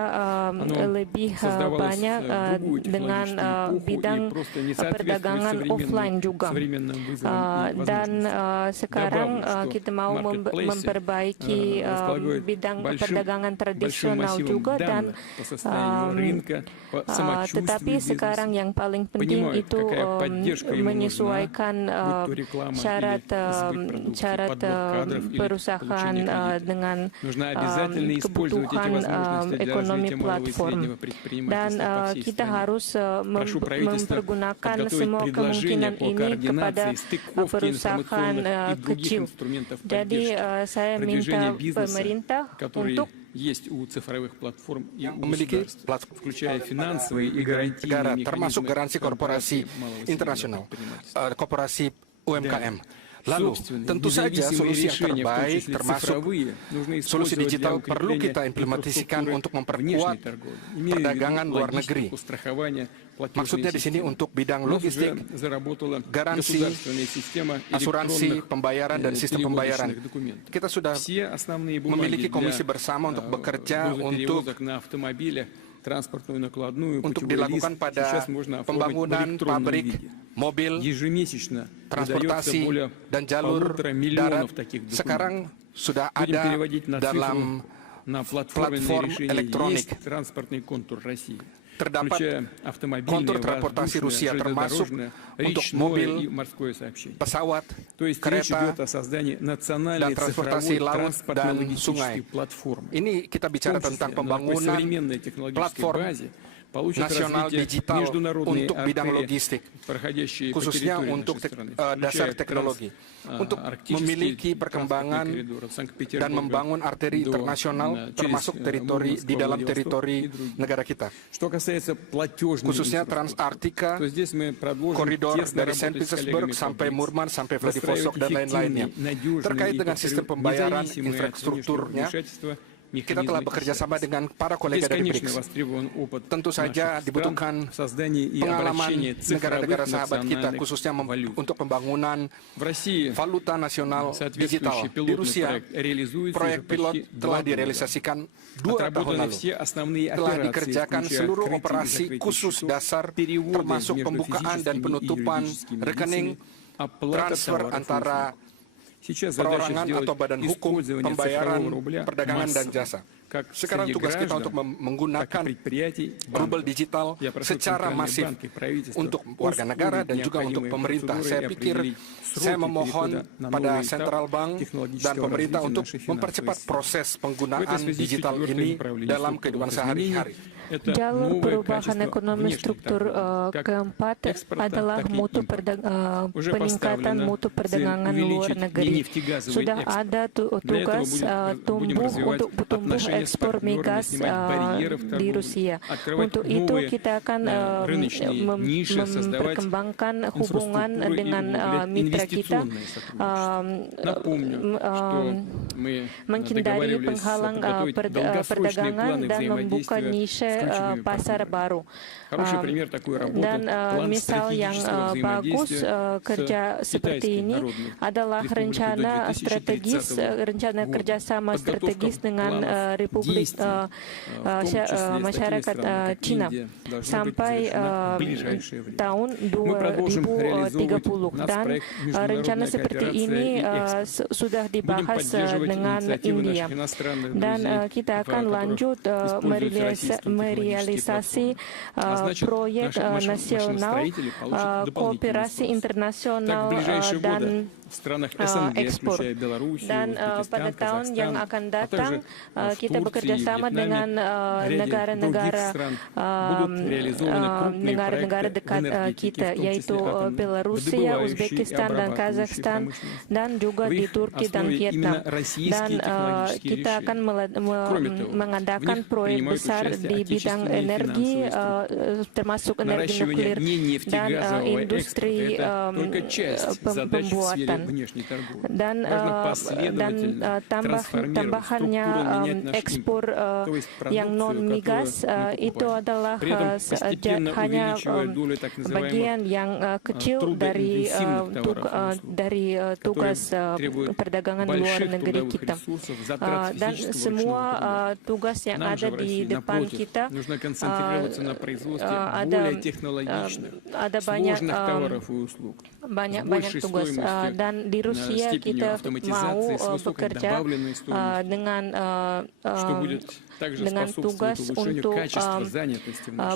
lebih banyak dengan bidang perdagangan offline juga. Dan sekarang kita mau memperbaiki bidang perdagangan tradisional juga, dan tetapi sekarang yang paling penting itu menyesuaikan syarat perusahaan dengan kebutuhan ekonomi platform. Dan kita harus mempergunakan semua kemungkinan ini kepada perusahaan kecil. Jadi saya minta pemerintah untuk memiliki platform negara, termasuk garansi korporasi internasional, korporasi UMKM. Lalu, tentu saja solusi yang terbaik termasuk solusi digital perlu kita implementasikan untuk memperkuat perdagangan luar negeri. Maksudnya di sini untuk bidang logistik, garansi, asuransi, pembayaran, dan sistem pembayaran. Kita sudah memiliki komisi bersama untuk bekerja untuk dilakukan pada pembangunan pabrik, mobil, transportasi, dan jalur darat. Sekarang sudah ada dalam platform elektronik. Terdapat kontur transportasi Rusia termasuk untuk mobil, pesawat, kereta, dan transportasi laut dan sungai. Ini kita bicara tentang pembangunan platform nasional digital untuk bidang logistik, khususnya untuk dasar teknologi, untuk memiliki perkembangan dan membangun arteri internasional termasuk teritori di dalam teritori negara kita. Khususnya Transartika, koridor dari Saint Petersburg sampai Murmansk sampai Vladivostok dan lain-lainnya. Terkait dengan sistem pembayaran infrastrukturnya, kita telah bekerja sama dengan para kolega dari BRICS. Tentu saja dibutuhkan pengalaman negara-negara sahabat kita, khususnya untuk pembangunan valuta nasional digital. Di Rusia, proyek pilot telah direalisasikan 2 tahun lalu. Telah dikerjakan seluruh operasi khusus dasar, termasuk pembukaan dan penutupan rekening, transfer antara perorangan atau badan hukum, pembayaran, perdagangan, dan jasa. Sekarang tugas kita untuk menggunakan rubel digital secara masif untuk warga negara dan juga untuk pemerintah. Saya pikir saya memohon pada Central Bank dan pemerintah untuk mempercepat proses penggunaan digital ini dalam kehidupan sehari-hari. Jalur perubahan ekonomi struktur keempat adalah peningkatan mutu perdagangan luar negeri. Sudah ada tugas untuk tumbuh ekspor migas di Rusia. Untuk itu kita akan memperkembangkan hubungan dengan mitra kita, menghindari penghalang perdagangan dan membuka niche pasar baru. Dan misal yang bagus kerja seperti ini adalah rencana strategis, rencana kerjasama strategis dengan Republik Masyarakat Cina sampai tahun 2030. Dan rencana seperti ini sudah dibahas dengan India. Dan kita akan lanjut merealisasi proyek nasional, kooperasi internasional dan ekspor. Dan pada tahun yang akan datang kita bekerja sama dengan negara-negara dekat kita, yaitu Belarusia, Uzbekistan, dan Kazakhstan, dan juga di Turki dan Vietnam. Dan kita akan mengadakan proyek besar di bidang energi, termasuk energi nuklir dan industri pembuatan. Dan tambahannya ekspor yang non migas itu adalah hanya bagian yang kecil dari tugas perdagangan luar negeri kita. Dan semua tugas yang ada di depan kita ada banyak tugas. Dan di Rusia kita mau bekerja dengan tugas untuk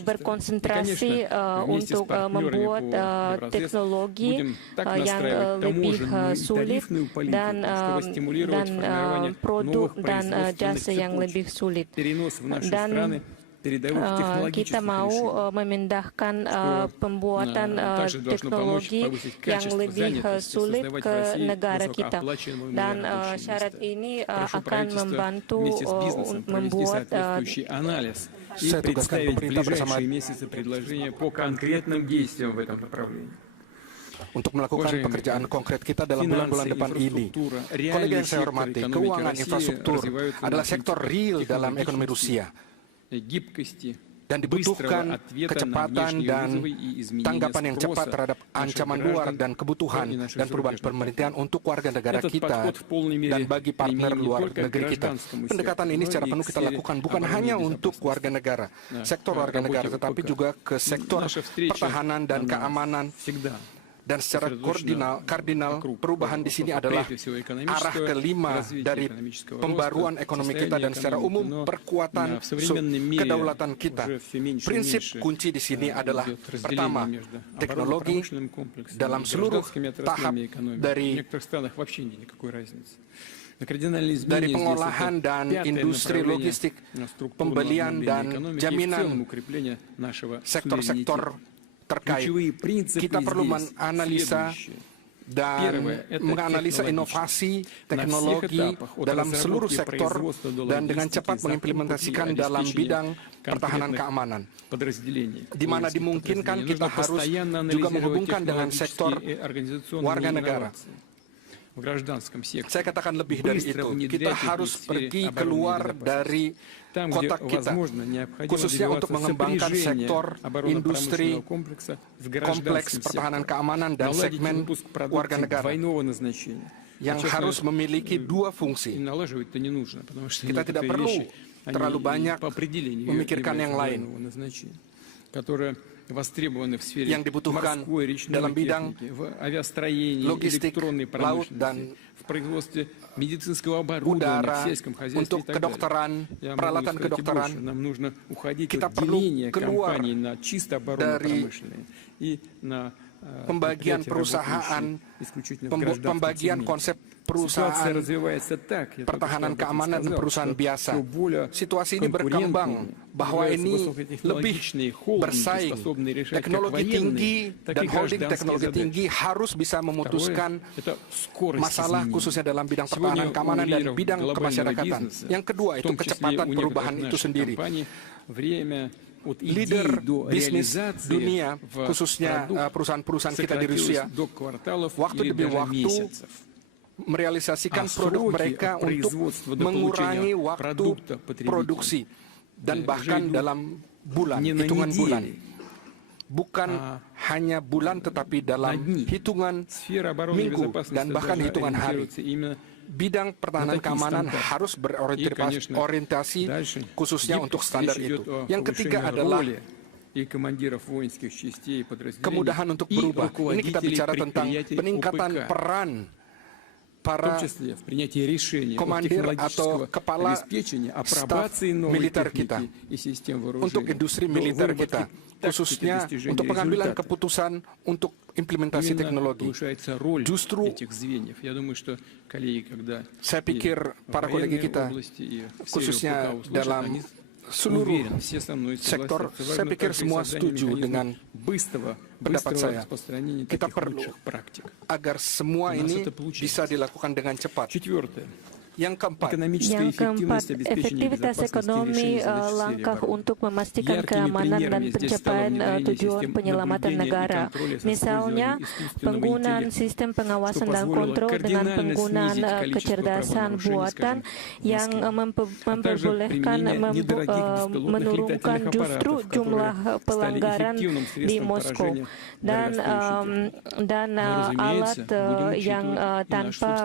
berkonsentrasi untuk membuat teknologi yang lebih sulit dan produk dan jasa yang lebih sulit. Dan kita mau memindahkan pembuatan teknologi yang lebih sulit ke negara kita. Dan syarat ini akan membantu membuat saya tugaskan pemerintah bersama untuk melakukan pekerjaan konkret kita dalam bulan-bulan depan ini. Kolega yang saya hormati, keuangan, infrastruktur adalah sektor real dalam ekonomi Rusia dan dibutuhkan kecepatan dan tanggapan yang cepat terhadap ancaman luar dan kebutuhan dan perubahan pemerintahan untuk warga negara kita dan bagi partner luar negeri kita. Pendekatan ini secara penuh kita lakukan bukan hanya untuk warga negara, sektor warga negara, tetapi juga ke sektor pertahanan dan keamanan. Dan secara kardinal, perubahan di sini adalah arah kelima dari pembaruan ekonomi kita dan secara umum perkuatan kedaulatan kita. Prinsip kunci di sini adalah pertama, teknologi dalam seluruh tahap dari pengolahan dan industri logistik, pembelian dan jaminan sektor-sektor terkait. Kita perlu menganalisa dan menganalisa inovasi teknologi dalam seluruh sektor dan dengan cepat mengimplementasikan dalam bidang pertahanan keamanan. Di mana dimungkinkan kita harus juga menghubungkan dengan sektor warga negara. Saya katakan lebih dari itu, kita harus pergi keluar dari kotak kita, khususnya untuk mengembangkan sektor industri, kompleks pertahanan keamanan dan segmen warga negara yang harus memiliki dua fungsi. Kita tidak perlu terlalu banyak memikirkan yang lain yang dibutuhkan dalam bidang logistik, laut, dan udara, untuk kedokteran, peralatan kedokteran. Kita perlu keluar dari pembagian perusahaan, pembagian konsep perusahaan pertahanan keamanan dan perusahaan biasa. Situasi ini berkembang bahwa ini lebih bersaing. Teknologi tinggi dan holding teknologi tinggi harus bisa memutuskan masalah khususnya dalam bidang pertahanan keamanan dan bidang kemasyarakatan. Yang kedua itu kecepatan perubahan itu sendiri. Leader bisnis dunia, khususnya perusahaan-perusahaan kita di Rusia, waktu demi waktu merealisasikan produk mereka untuk mengurangi waktu produksi dan bahkan dalam bulan, hitungan bulan. Bukan hanya bulan tetapi dalam hitungan minggu dan bahkan hitungan hari. Bidang pertahanan keamanan harus berorientasi khususnya untuk standar itu. Yang ketiga adalah kemudahan untuk berubah. Ini kita bicara tentang peningkatan peran para komandir atau kepala staf militer kita untuk industri militer kita, khususnya untuk pengambilan keputusan untuk implementasi teknologi. Justru saya pikir para kolega kita, khususnya dalam seluruh sektor, saya pikir semua setuju dengan pendapat saya. Kita perlu agar semua ini bisa dilakukan dengan cepat. Yang keempat, efektivitas ekonomi, langkah untuk memastikan keamanan dan pencapaian tujuan penyelamatan negara. Misalnya, penggunaan sistem pengawasan dan kontrol dengan penggunaan kecerdasan buatan yang memperbolehkan menurunkan justru jumlah pelanggaran di Moskow dan alat yang tanpa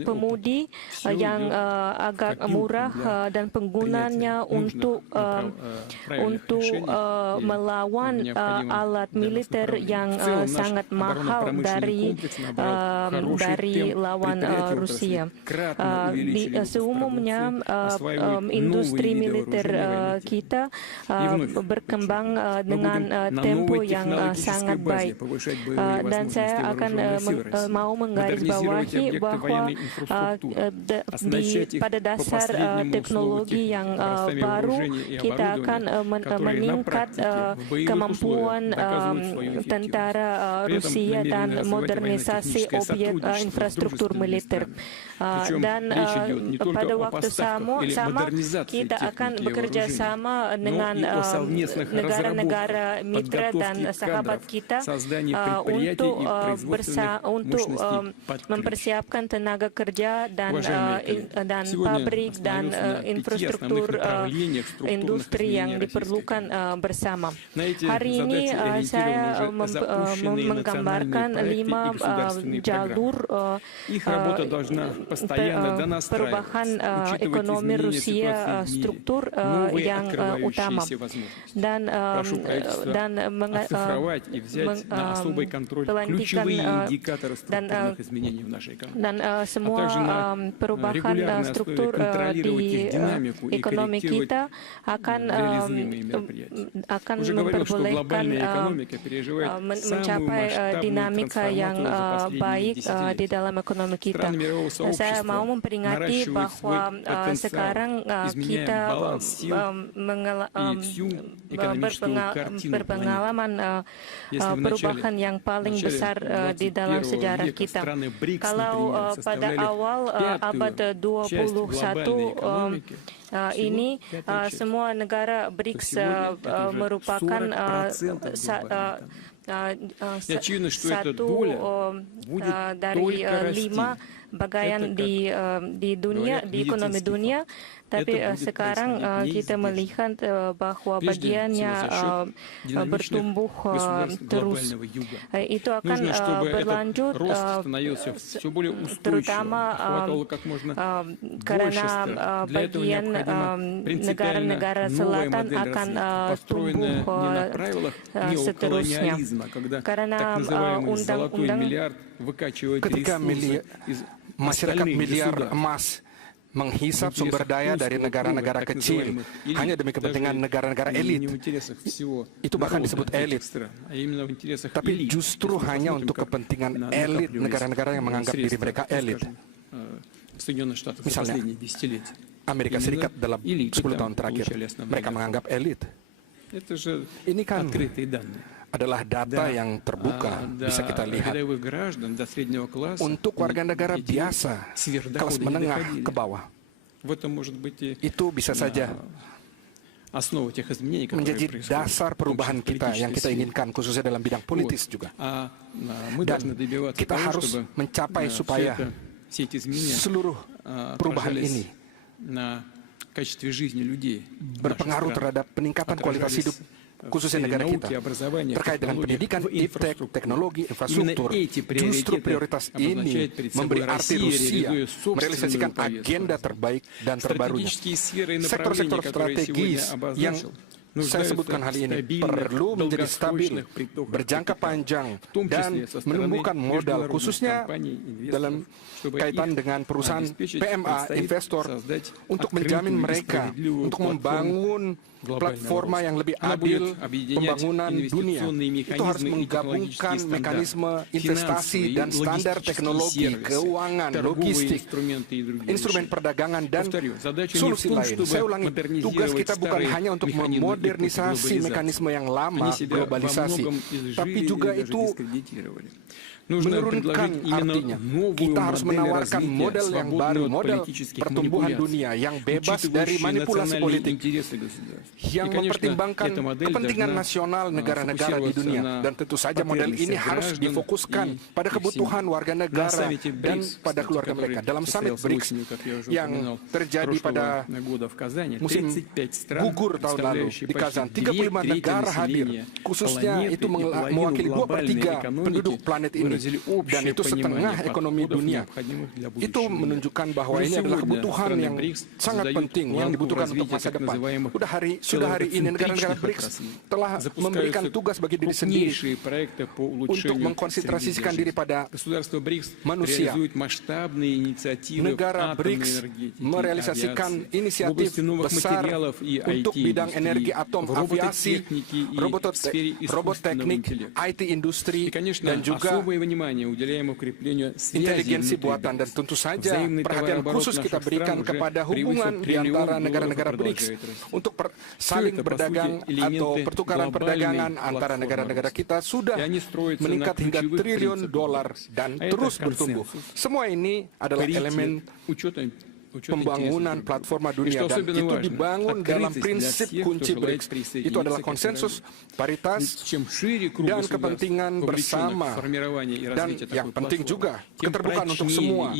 pemudi yang agak murah dan penggunaannya untuk melawan alat militer yang sangat mahal dari lawan Rusia. Seumumnya industri militer kita berkembang dengan tempo yang sangat baik, dan saya akan mau menggarisbawahi bahwa pada dasar teknologi yang baru, kita akan meningkat kemampuan tentara Rusia dan modernisasi objek infrastruktur militer. Dan pada waktu sama kita akan bekerja sama dengan negara-negara mitra dan sahabat kita untuk mempersiapkan tenaga kerja dan pabrik dan infrastruktur industri yang diperlukan bersama. Hari ini saya menggambarkan 5 jalur perubahan ekonomi Rusia struktur yang utama dan pelantikan dan semua perubahan struktur di ekonomi kita akan memperbolehkan mencapai dinamika yang baik di dalam ekonomi kita. Saya mau memperingati bahwa sekarang kita berpengalaman perubahan yang paling besar di dalam sejarah kita. Kalau pada awal abad 21 ini semua negara BRICS merupakan satu dari 5 bagian di dunia, di ekonomi dunia, tapi sekarang kita melihat bahwa bagiannya bertumbuh terus. Itu akan berlanjut terutama karena bagian negara-negara selatan akan tumbuh seterusnya. Karena undang-undang ketika masyarakat miliar emas menghisap sumber daya dari negara-negara kecil hanya demi kepentingan negara-negara elit. Itu bahkan disebut elit. Tapi justru hanya untuk kepentingan elit negara-negara yang menganggap diri mereka elit. Misalnya, Amerika Serikat dalam 10 tahun terakhir, mereka menganggap elit. Ini kan adalah data yang terbuka, bisa kita lihat. Untuk warga negara biasa, kelas menengah ke bawah, itu bisa saja menjadi dasar perubahan kita yang kita inginkan, khususnya dalam bidang politis juga. Dan kita harus mencapai supaya seluruh perubahan ini berpengaruh terhadap peningkatan kualitas hidup khususnya negara kita, terkait dengan pendidikan, iptek, teknologi, infrastruktur. Justru prioritas ini memberi arti Rusia merealisasikan agenda terbaik dan terbarunya. Sektor-sektor strategis yang saya sebutkan hal ini perlu menjadi stabil, berjangka panjang, dan menumbuhkan modal, khususnya dalam kaitan dengan perusahaan PMA, investor, untuk menjamin mereka, untuk membangun platforma yang lebih adil, pembangunan dunia. Itu harus menggabungkan mekanisme investasi dan standar teknologi, keuangan, logistik, instrumen perdagangan, dan solusi lain. Saya ulangi, tugas kita bukan hanya untuk memodernisasi mekanisme yang lama, globalisasi, tapi juga itu menurunkan artinya. Kita harus menawarkan model yang baru, model pertumbuhan dunia yang bebas dari manipulasi politik, yang mempertimbangkan kepentingan nasional negara-negara di dunia. Dan tentu saja model ini harus difokuskan pada kebutuhan warga negara dan pada keluarga mereka. Dalam summit BRICS yang terjadi pada musim gugur tahun lalu di Kazan, 35 negara hadir, khususnya itu mewakili 2/3 penduduk planet ini. Dan itu setengah ekonomi dunia. Itu menunjukkan bahwa ini adalah kebutuhan yang sangat penting yang dibutuhkan untuk masa depan. Sudah hari ini negara-negara BRICS telah memberikan tugas bagi diri sendiri untuk mengkonsentrasikan diri pada manusia. Negara BRICS merealisasikan inisiatif besar untuk bidang energi atom, aviasi, robot teknik, IT industri, dan juga inteligensi buatan, dan tentu saja perhatian khusus kita berikan kepada hubungan di antara negara-negara BRICS untuk saling berdagang atau pertukaran perdagangan antara negara-negara kita sudah meningkat hingga triliun dolar dan terus bertumbuh. Semua ini adalah elemen pembangunan platforma dunia, dan itu dibangun dalam prinsip kunci BRICS. Itu adalah konsensus, paritas, dan kepentingan bersama, dan yang penting juga keterbukaan untuk semua.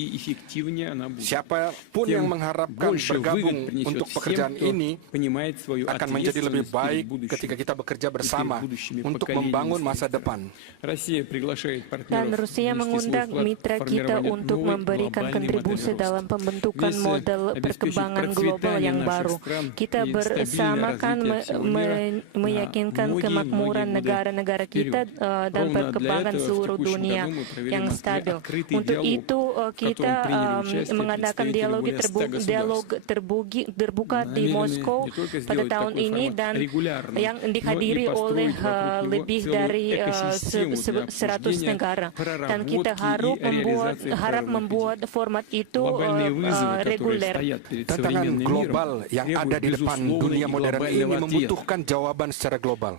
Siapapun yang mengharapkan bergabung untuk pekerjaan ini akan menjadi lebih baik ketika kita bekerja bersama untuk membangun masa depan. Dan Rusia mengundang mitra kita untuk memberikan kontribusi dalam pembentukan model perkembangan global yang baru. Kita bersama kan meyakinkan kemakmuran negara-negara kita dan perkembangan seluruh dunia yang stabil. Untuk itu kita mengadakan dialog terbuka di Moskow pada tahun ini, dan yang dihadiri oleh lebih dari 100 negara. Dan kita harap membuat format itu reguler. Tantangan global yang ada di depan dunia modern ini membutuhkan jawaban secara global.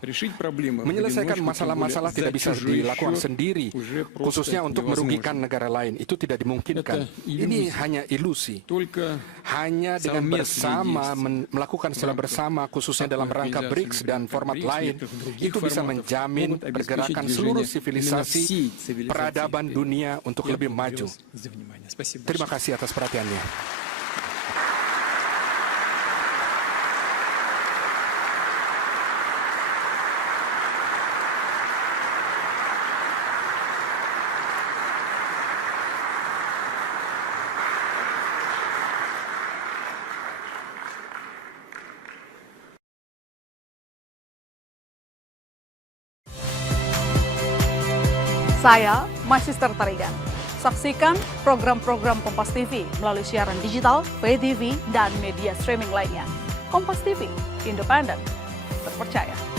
Menyelesaikan masalah-masalah tidak bisa dilakukan sendiri, khususnya untuk merugikan negara lain. Itu tidak dimungkinkan. Ini hanya ilusi. Hanya dengan bersama, melakukan secara bersama, khususnya dalam rangka BRICS dan format lain, itu bisa menjamin pergerakan seluruh sivilisasi peradaban dunia untuk lebih maju. Terima kasih atas perhatiannya. Saya Magister Tarigan. Saksikan program-program Kompas TV melalui siaran digital, pay TV, dan media streaming lainnya. Kompas TV, independen, terpercaya.